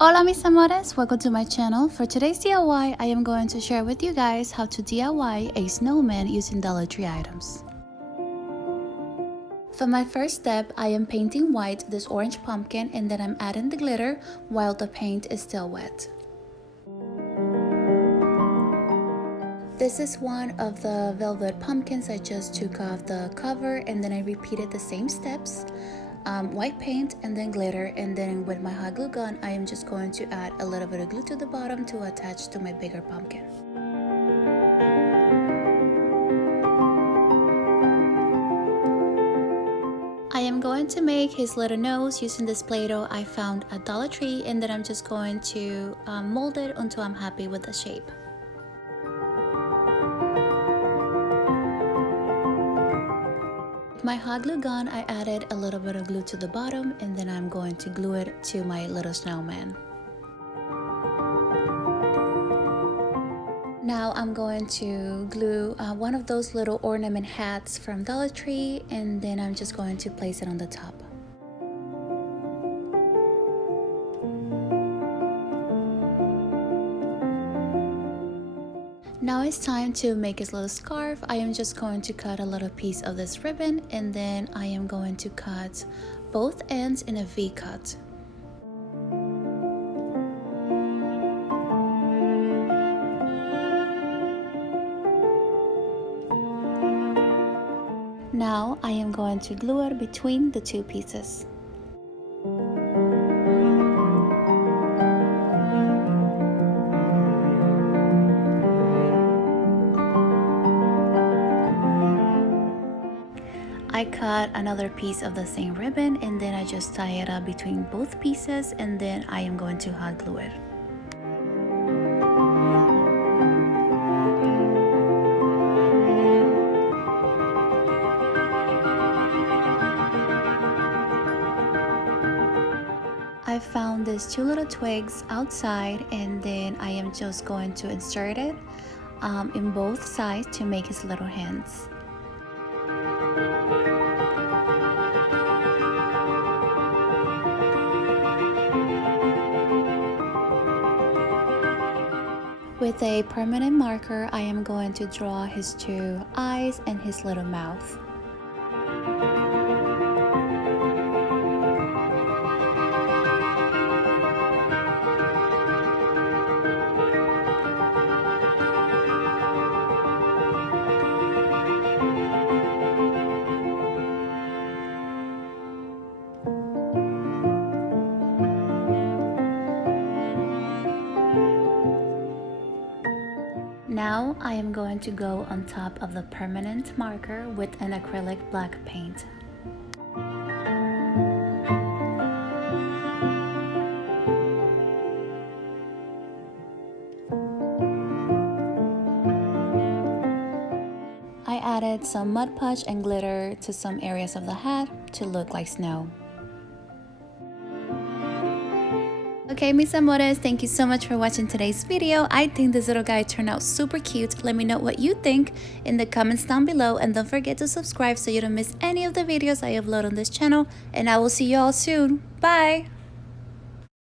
Hola mis amores, welcome to my channel. For today's DIY, I am going to share with you guys how to DIY a snowman using Dollar Tree items. For my first step, I am painting white this orange pumpkin and then I'm adding the glitter while the paint is still wet. This is one of the velvet pumpkins. I just took off the cover and then I repeated the same steps. White paint and then glitter, and then with my hot glue gun I am just going to add a little bit of glue to the bottom to attach to my bigger pumpkin. I am going to make his little nose using this Play-Doh I found at Dollar Tree, and then I'm just going to mold it until I'm happy with the shape. With my hot glue gun, I added a little bit of glue to the bottom and then I'm going to glue it to my little snowman. Now I'm going to glue one of those little ornament hats from Dollar Tree, and then I'm just going to place it on the top. Now it's time to make his little scarf. I am just going to cut a little piece of this ribbon and then I am going to cut both ends in a V cut. Now I am going to glue it between the two pieces. I cut another piece of the same ribbon and then I just tie it up between both pieces and then I am going to hot glue it. I found these two little twigs outside and then I am just going to insert it in both sides to make his little hands. With a permanent marker, I am going to draw his two eyes and his little mouth. Now I am going to go on top of the permanent marker with an acrylic black paint. I added some Mod Podge and glitter to some areas of the hat to look like snow. Okay, mis amores, thank you so much for watching today's video. I think this little guy turned out super cute. Let me know what you think in the comments down below, and don't forget to subscribe so you don't miss any of the videos I upload on this channel, and I will see you all soon. Bye!